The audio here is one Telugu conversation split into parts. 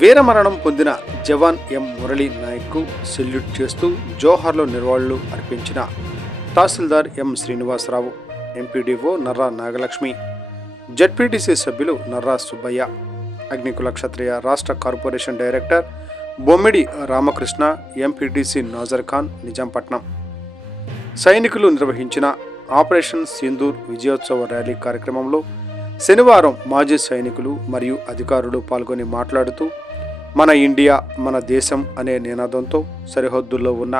వీరమరణం పొందిన జవాన్ ఎం మురళీ నాయక్కు సెల్యూట్ చేస్తూ జోహార్లో నివాళులు అర్పించిన తహసీల్దార్ ఎం శ్రీనివాసరావు, ఎంపీడీఓ నర్రా నాగలక్ష్మి, జెడ్పీటీసీ సభ్యులు నర్రా సుబ్బయ్య, అగ్నికుల క్షత్రియ రాష్ట్ర కార్పొరేషన్ డైరెక్టర్ బొమ్మిడి రామకృష్ణ, ఎంపీటీసీ నాజర్ ఖాన్, నిజాంపట్నం. సైనికులు నిర్వహించిన ఆపరేషన్ సింధూర్ విజయోత్సవ ర్యాలీ కార్యక్రమంలో శనివారం మాజీ సైనికులు మరియు అధికారులు పాల్గొని మాట్లాడుతూ, మన ఇండియా మన దేశం అనే నినాదంతో సరిహద్దుల్లో ఉన్న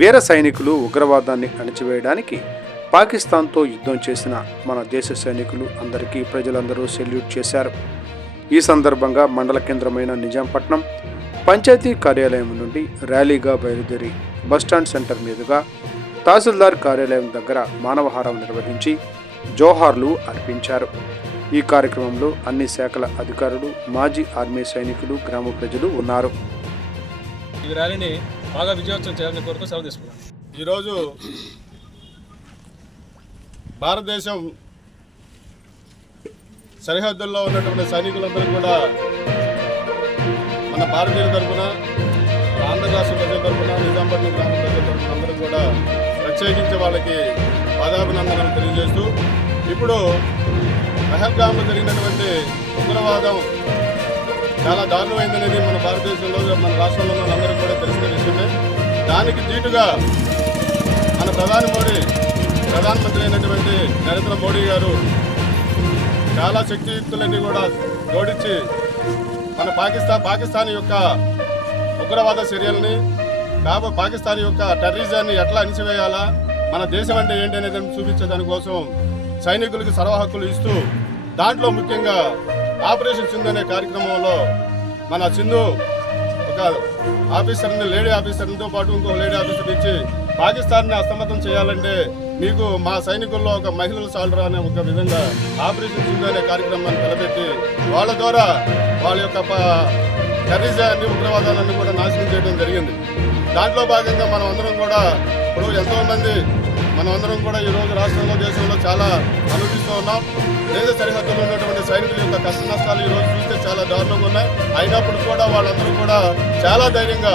వీర సైనికులు ఉగ్రవాదాన్ని అణచివేయడానికి పాకిస్తాన్తో యుద్ధం చేసిన మన దేశ సైనికులు అందరికీ ప్రజలందరూ సెల్యూట్ చేశారు. ఈ సందర్భంగా మండల కేంద్రమైన నిజాంపట్నం పంచాయతీ కార్యాలయం నుండి ర్యాలీగా బయలుదేరి బస్టాండ్ సెంటర్ మీదుగా తహసీల్దార్ కార్యాలయం దగ్గర మానవహారం నిర్వహించి జోహార్లు అర్పించారు. ఈ కార్యక్రమంలో అన్ని శాఖల అధికారులు, మాజీ ఆర్మీ సైనికులు, గ్రామ ప్రజలు ఉన్నారు. ఈ ర్యాలీని బాగా విజయోత్సవం చేయాలని కోరుతూ సెలవు తీసుకున్నాను. ఈరోజు భారతదేశం సరిహద్దుల్లో ఉన్నటువంటి సైనికులందరూ కూడా మన భారతీయుల తరఫున, ఆంధ్ర రాష్ట్ర ప్రజల తరఫున, నిజాంపట్నం గ్రామ ప్రజల తరఫున అందరూ కూడా ప్రత్యేకించి వాళ్ళకి పాదాభినందనలు తెలియజేస్తూ, ఇప్పుడు పహల్గామ్లో జరిగినటువంటి ఉగ్రవాదం చాలా దారుణమైందనేది మన భారతదేశంలో, మన రాష్ట్రంలో అందరూ కూడా తెలిసిన విషయమే. దానికి దీటుగా మన ప్రధానమంత్రి అయినటువంటి నరేంద్ర మోడీ గారు చాలా శక్తియుక్తులన్నీ కూడా జోడించి మన పాకిస్తాన్ యొక్క ఉగ్రవాద చర్యలని, పాకిస్తాన్ యొక్క టెర్రరిజాన్ని ఎట్లా అణిచివేయాలా, మన దేశం అంటే ఏంటి అనేది చూపించేదానికోసం సైనికులకి సర్వ హక్కులు ఇస్తూ, దాంట్లో ముఖ్యంగా ఆపరేషన్ సింధు అనే కార్యక్రమంలో మన సింధు ఒక ఆఫీసర్ని, లేడీ ఆఫీసర్తో పాటు ఇంకో లేడీ ఆఫీసర్ ఇచ్చి పాకిస్తాన్ని అస్తమతం చేయాలంటే మీకు మా సైనికుల్లో ఒక మహిళలు చాలరా అనే ఒక విధంగా ఆపరేషన్ సింధు అనే కార్యక్రమాన్ని తలపెట్టి వాళ్ళ ద్వారా వాళ్ళ యొక్క టెర్రరిజాన్ని, ఉగ్రవాదాలన్నీ కూడా నాశనం చేయడం జరిగింది. దాంట్లో భాగంగా మనం అందరం కూడా ఇప్పుడు ఎంతోమంది మనమందరం కూడా ఈరోజు రాష్ట్రంలో, దేశంలో చాలా అనుభవిస్తూ ఉన్నాం. దేశ సరిహద్దులో ఉన్నటువంటి సైనికుల యొక్క కష్ట నష్టాలు ఈరోజు చూస్తే చాలా దారుణంగా ఉన్నాయి. అయినప్పుడు కూడా వాళ్ళందరూ కూడా చాలా ధైర్యంగా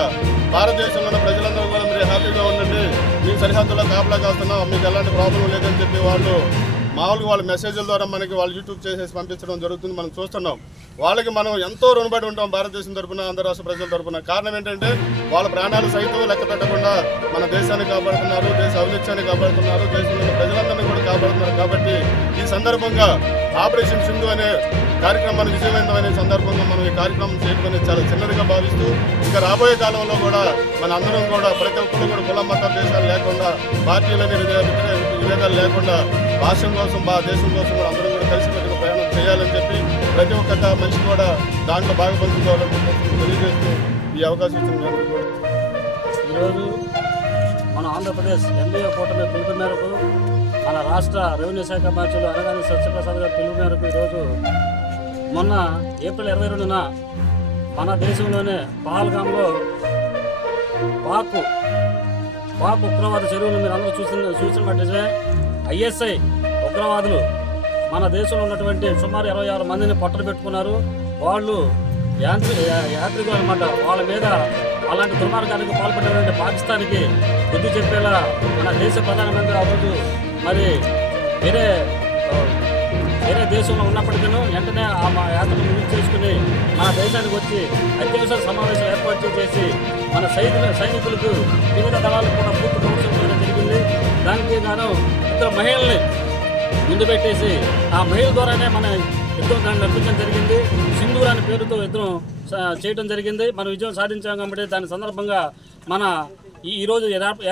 భారతదేశంలో ఉన్న ప్రజలందరూ కూడా మీరు హ్యాపీగా ఉండండి, మీ సరిహద్దులో కాపలా కాస్తున్నాం, మీకు ఎలాంటి ప్రాబ్లం లేదని చెప్పి వాళ్ళు మామూలుగా వాళ్ళ మెసేజ్ల ద్వారా మనకి వాళ్ళు యూట్యూబ్ చేసేసి పంపించడం జరుగుతుంది. మనం చూస్తున్నాం. వాళ్ళకి మనం ఎంతో రుణపడి ఉంటాం భారతదేశం తరఫున, ఆంధ్ర రాష్ట్ర ప్రజల తరఫున. కారణం ఏంటంటే వాళ్ళ ప్రాణాలు సైతం లెక్క పెట్టకుండా మన దేశాన్ని కాపాడుతున్నారు, దేశ ఔన్నత్యాన్ని కాపాడుతున్నారు, దేశంలో ప్రజలందరినీ కూడా కాపాడుతున్నారు. కాబట్టి ఈ సందర్భంగా ఆపరేషన్ సింధు అనే కార్యక్రమాన్ని విజయవంతమైన సందర్భంగా మనం ఈ కార్యక్రమం చేయడం అనేది చాలా చిన్నదిగా భావిస్తూ, ఇంకా రాబోయే కాలంలో కూడా మన అందరం కూడా ప్రతి ఒక్కరు కూడా కుల మత దేశాలు లేకుండా, పార్టీలని విభేదాలు లేకుండా రాష్ట్రం కోసం, దేశం కోసం కూడా అందరం కూడా కలిసికట్టుగా ప్రయాణం చేయాలని చెప్పి ప్రతి ఒక్క మనిషి కూడా దాంట్లో భాగపంచుకోవాలని తెలియజేస్తూ ఈ అవకాశం ఇచ్చిన ఈరోజు మన ఆంధ్రప్రదేశ్ ఎన్డీఏ కూటమి పిలుపు మేరకు, మన రాష్ట్ర రెవెన్యూ శాఖ మంత్రులు అనగానే సత్యప్రసాద్ గారి పిలుపు మేరకు ఈరోజు మొన్న ఏప్రిల్ 22న మన దేశంలోనే పహల్గామ్లో పాక్ ఉగ్రవాద చర్యలు మీరు అందరూ చూసినట్టే ఐఎస్ఐ ఉగ్రవాదులు మన దేశంలో ఉన్నటువంటి సుమారు 26 మందిని పట్టలు పెట్టుకున్నారు. వాళ్ళు యాత్రికులు అనమాట. వాళ్ళ మీద అలాంటి దుర్మార్గానికి పాల్పడినటువంటి పాకిస్తాన్కి బుద్ధి చెప్పేలా మన దేశ ప్రధానమంత్రి ఆ రోజు మరి వేరే దేశంలో ఉన్నప్పటికీ వెంటనే ఆ యాత్రను ముగింపు చేసుకుని మన దేశానికి వచ్చి అత్యవసర సమావేశం ఏర్పాటు చేసి మన సైనికులకు వివిధ దళాలకు కూడా పూర్తి ప్రోత్సహించడం జరిగింది. దానికి గాను ఇద్దరు మహిళల్ని ముందు పెట్టేసి ఆ మహిళ ద్వారానే మన యుద్ధం దాన్ని నడిపించడం జరిగింది. సింధూర్ అనే పేరుతో యుద్ధం చేయడం జరిగింది. మనం విజయం సాధించాం కాబట్టి దాని సందర్భంగా మన ఈరోజు ఏర్పాటు